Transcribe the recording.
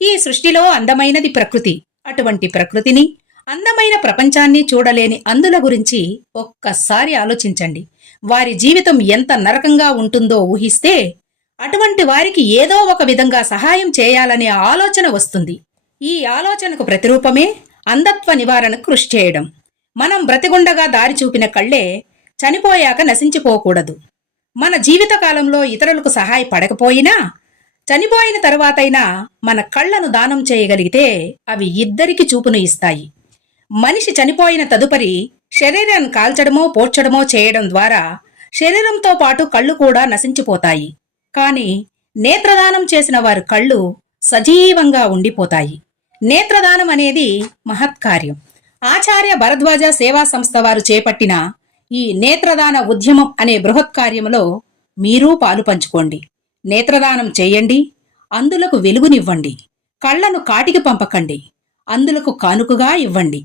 ఈ సృష్టిలో అందమైనది ప్రకృతి. అటువంటి ప్రకృతిని, అందమైన ప్రపంచాన్ని చూడలేని అందుల గురించి ఒక్కసారి ఆలోచించండి. వారి జీవితం ఎంత నరకంగా ఉంటుందో ఊహిస్తే అటువంటి వారికి ఏదో ఒక విధంగా సహాయం చేయాలనే ఆలోచన వస్తుంది. ఈ ఆలోచనకు ప్రతిరూపమే అంధత్వ నివారణకు కృషి చేయడం. మనం బ్రతిగుండగా దారి చూపిన కళ్ళే చనిపోయాక నశించిపోకూడదు. మన జీవితకాలంలో ఇతరులకు సహాయపడకపోయినా చనిపోయిన తరువాతైనా మన కళ్లను దానం చేయగలిగితే అవి ఇద్దరికి చూపును ఇస్తాయి. మనిషి చనిపోయిన తదుపరి శరీరాన్ని కాల్చడమో పోడ్చడమో చేయడం ద్వారా శరీరంతో పాటు కళ్ళు కూడా నశించిపోతాయి. కాని నేత్రదానం చేసిన వారి కళ్ళు సజీవంగా ఉండిపోతాయి. నేత్రదానం అనేది మహత్కార్యం. ఆచార్య భరద్వాజ సేవా సంస్థ వారు చేపట్టిన ఈ నేత్రదాన ఉద్యమం అనే బృహత్కార్యములో మీరూ పాలు పంచుకోండి. నేత్రదానం చేయండి, అందులకు వెలుగునివ్వండి. కళ్లను కాటికి పంపకండి, అందులకు కానుకగా ఇవ్వండి.